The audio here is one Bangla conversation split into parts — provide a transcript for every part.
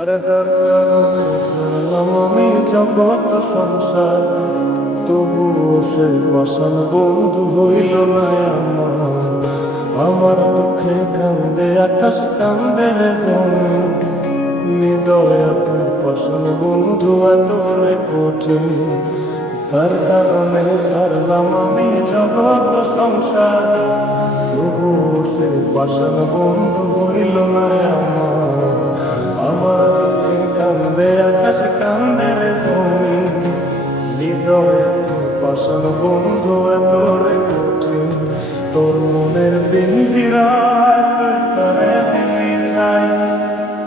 আরে ধরলাম আমি জগৎ সংসার, তবুও সে পাষাণ বন্ধু হইল না আমার। আমার দুঃখে কান্দে আকাশ, কান্দে রে জমিন, হৃদয় তুই পাষাণ বন্ধু এত রে কঠিন। যার কারণে ছাড়লাম আমি জগৎ সংসার, তবুও সে পাষাণ বন্ধু হইল না আমার। আমার দুঃখে কান্দে আকাশ, কান্দে রে জমিন, হৃদয় পাষাণ বন্ধু এত রে কঠিন। তোর মনের পিঞ্জিরায় তুই তারে দিলি ঠাই,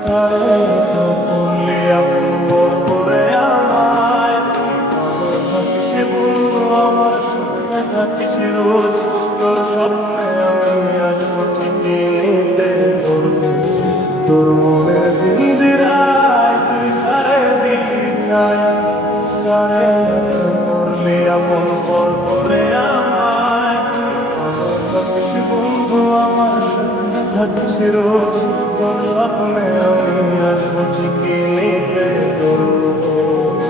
তারে তো করলি আপন বল করে আমায়। তুই ভালো থাকিস বন্ধু, আমার সুখে থাকিস রোজ। তোর স্বপ্নে আমি আসবো ঠিকই নিতে তোর খোঁজ। তোর মনের পিঞ্জিরায় তুই তারে দিলি ঠাই, তারে তো করলি আপন বল করে আমায়। তুই ভালো থাকিস বন্ধু, আমার সুখে থাকিস রোজ। তোর স্বপ্নে আমি আসবো ঠিকই নিতে তোর খোঁজ।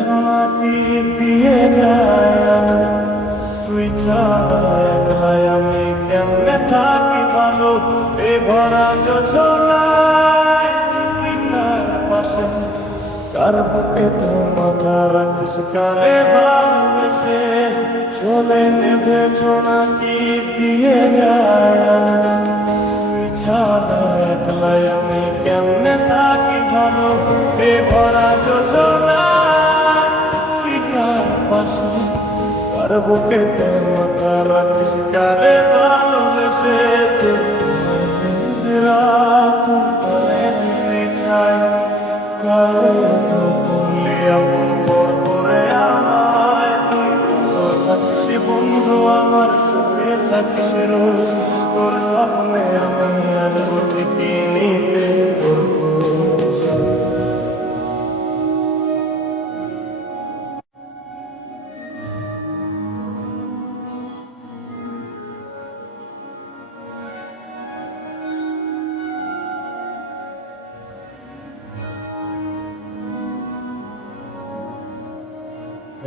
জোনাকি দিয়ে যায়, তুই ছাড়া একলাই আমি কেমনে থাকি ভালো। এ ভরা যোজনায় তুই কার পাশে, কার বুকে তো মাথা রাখিস, কারে ভালোবেসে। চলে নেভে জোনাকি দিয়ে যায়, তুই ছাড়া একলাই আমি কেমনে থাকি ভালো। এ ভরা যোজনায় তুই কার পাশে, কার বুকেতে মাথা রাখিস, কারে ভালোবেসে। তোর পিঞ্জিরায় তুই তারে দিলি ঠাই, কারে তো করলি আপন বল করে আমায়। তুই ভালো থাকিস বন্ধু, আমার সুখে থাকিস রোজ। তোর স্বপ্নে আমি আসবো ঠিকই নিতে তোর খোঁজ।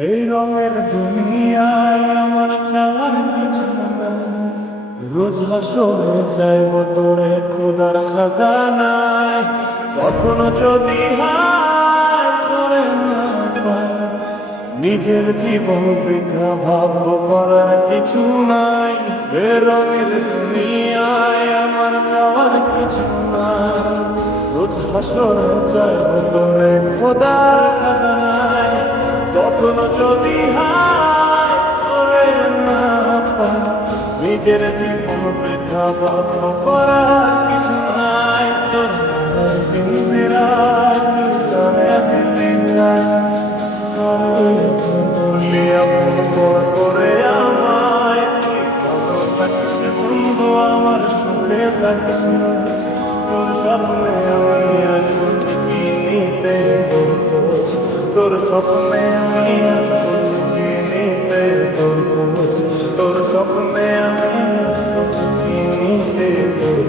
এই রঙের দুনিয়ায় আমার চাওয়ার কিছু নাই, রোজ হাসরে চাইব তোরে খোদার খাজানায়। কখনো যদি হায় তোরে না পাই, নিজের জীবন বৃথা ভাববো, করার কিছু নাই। এ রঙের দুনিয়ায় আমার চাওয়ার কিছু নাই, রোজ হাসরে চাইব তোরে খোদার খাজানায়। কখনো যদি হায় তোরে না পাই, নিজের জীবন বৃথা ভাববো, করার কিছু নাই। তোর মনের পিঞ্জিরায় তুই তারে দিলি ঠাই, তারে তো করলি আপন বল করে আমায়। তুই ভালো থাকিস বন্ধু, আমার সুখে থাকিস রোজ। তোর স্বপ্নে আমি আসবো ঠিকই নিতে তোর খোঁজ। তোর স্বপ্নে আমি আসবো ঠিকই নিতে তোর খোঁজ। তোর স্বপ্নে আমি আসবো ঠিকই নিতে তোর